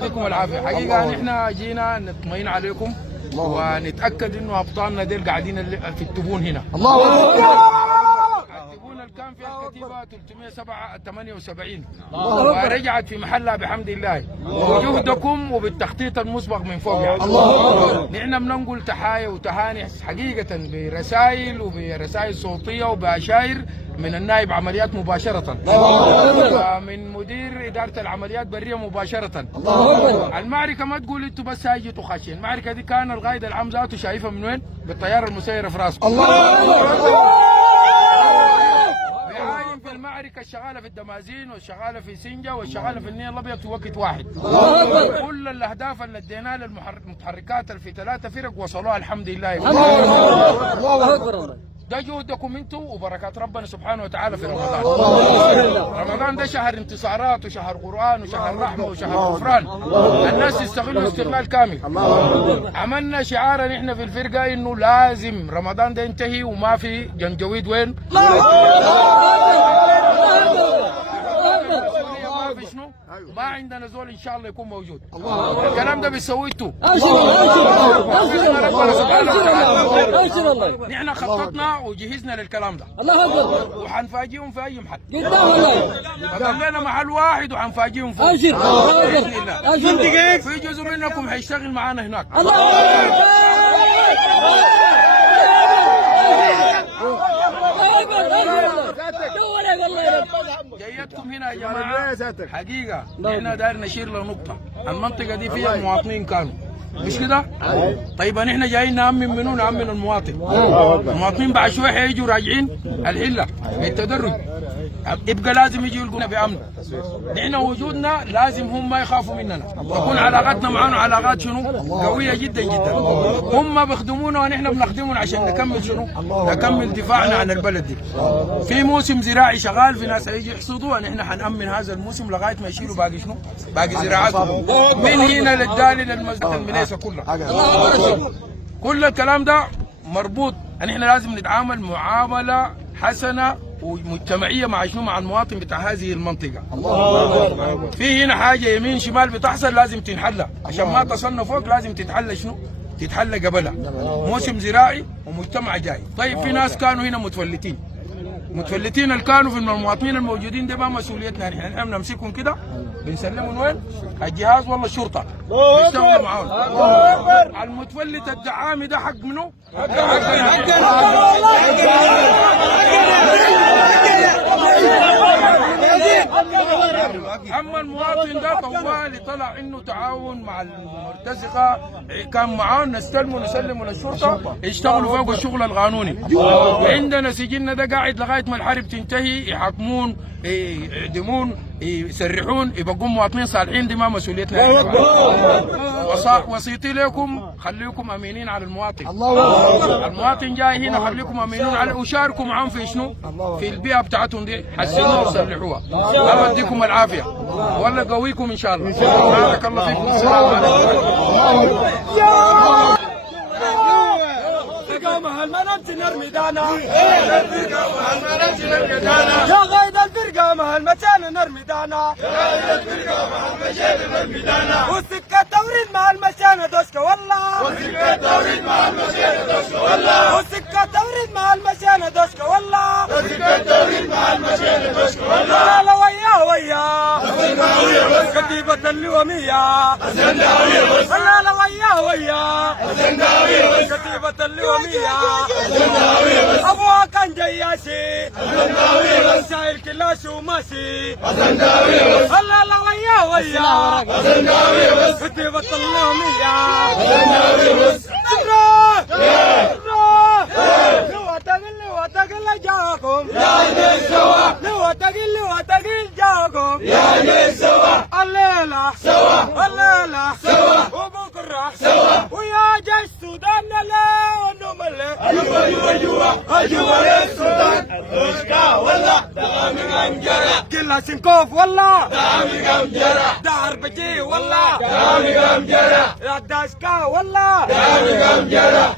يعطيكم العافيه. حقيقه نحن جينا نطمئن عليكم ونتاكد انه ابطالنا ديل قاعدين في التبون هنا. الله التبون اللي كان فيها الكتيبه 378 ورجعت في محلها بحمد الله وجهدكم وبالتخطيط المسبق من فوق. يعني نحن بننقل تحايا وتهاني حقيقه برسائل وبرسائل صوتيه وباشاير من النائب عمليات مباشرة ومن مدير إدارة العمليات برية مباشرة. المعركة ما تقول انتوا بس هاجتوا خاشين، المعركة دي كان القائد العام ذاته شايفها من وين؟ بالطيارة المسيرة في راسكم. بيعاين في المعركة الشغالة في الدمازين والشغالة في سنجة والشغالة في النيل الأبيض في وقت واحد. كل الأهداف اللي اديناها للمتحركات اللي في 3 فرق وصلوها الحمد لله. الله أكبر. ده جهدكم انتم وبركات ربنا سبحانه وتعالى في رمضان. رمضان ده شهر انتصارات وشهر قرآن وشهر رحمة وشهر غفران. الناس يستغلوا استغلال كامل. عملنا شعارا نحن في الفرقة انه لازم رمضان ده ينتهي وما في جنجويد وين؟ ما عندنا زول ان شاء الله يكون موجود. الكلام ده بيسويه انتوا. ربنا سبحانه وتعالى. نحن خططنا وجهزنا للكلام ده. الله اكبر. وحنفاجئهم في اي محل. خلينا محل واحد وحنفاجئهم فيه. باذن الله. في جزء منكم هيشتغل معانا هناك. جيتكم هنا يا جماعه حقيقه احنا داير نشير لنقطه، المنطقه دي فيها مواطنين كانوا مش كده؟ طيب نحن جايين نأمن منو؟ نأمن المواطن. المواطنين بعد شويه حيجوا راجعين الحله بالتدرج، يبقى لازم يجوا يلقونا بأمن. نحن وجودنا لازم هم ما يخافوا مننا، تكون علاقاتنا معاهم علاقات شنو؟ قويه جدا جدا. هم بيخدمونا ونحن بنخدمهم عشان نكمل شنو؟ نكمل دفاعنا عن البلد دي. في موسم زراعي شغال، في ناس هيجي يحصدوا ونحن حنأمن هذا الموسم لغايه ما يشيلوا باقي شنو؟ باقي زراعاتهم من هنا للدالي للمنيسه كلها. كل الكلام ده مربوط ان احنا لازم نتعامل معامله حسنه ومجتمعيه مع شنو؟ مع المواطن بتاع هذه المنطقه. في هنا حاجه يمين شمال بتحصل لازم تنحل، عشان ما تصلنا فوق لازم تتحل شنو؟ تتحل قبلها. موسم زراعي ومجتمع جاي. طيب في ناس كانوا هنا متفلتين اللي كانوا في المواطنين الموجودين ده ما مسؤوليتنا نحن بنمسكهم كده بنسلمهم وين؟ الجهاز ولا الشرطه بيشتغلوا معاهم. المتفلت الدعامي ده حق منه؟ اما المواطن ده طوالي طلع انه تعاون مع المرتزقه، كان معاهم نستلمه نسلمه للشرطه يشتغلوا فوق الشغل القانوني. عندنا سجننا ده قاعد لغايه ما الحرب تنتهي، يحاكمون يعدمون يسرحون يبقوا مواطنين صالحين. دي ما مسؤوليتنا. وصيتي لكم خليكم امينين على المواطن. المواطن جاي هنا خليكم امينين عليه وشاركوا معاهم في شنو؟ في البيئه بتاعتهم دي، حسنوها وصلحوها. الله يديكم العافيه والله يقويكم ان شاء الله. بارك الله فيكم. السلام عليكم. المنامتي نرمي دانا يا غايد الفرقة مع المشان نرمي دانا وسكة توريد مع المشان دوشكا والله وسكة توريد مع المشان دوشكا والله وسكة توريد مع المشان دوشكا والله وسكة توريد مع المشان دوشكا والله. لا ويا كتيبة اللوامية لا ويا كتيبة اللوامية ابوها كان جياشي شايل كلاش وماشي لا ويا كتيبة اللوامية لو تقل جاكم لو تقل جاكم الليلة سوا وبكرة سوا ويا جيش السودان أيوة يا السودان دوشكا والله دعامي قمجرة كلها سنكوف والله دعامي قمجرة دار بجي والله دعامي قمجرة يا داشكا والله دعامي قمجرة.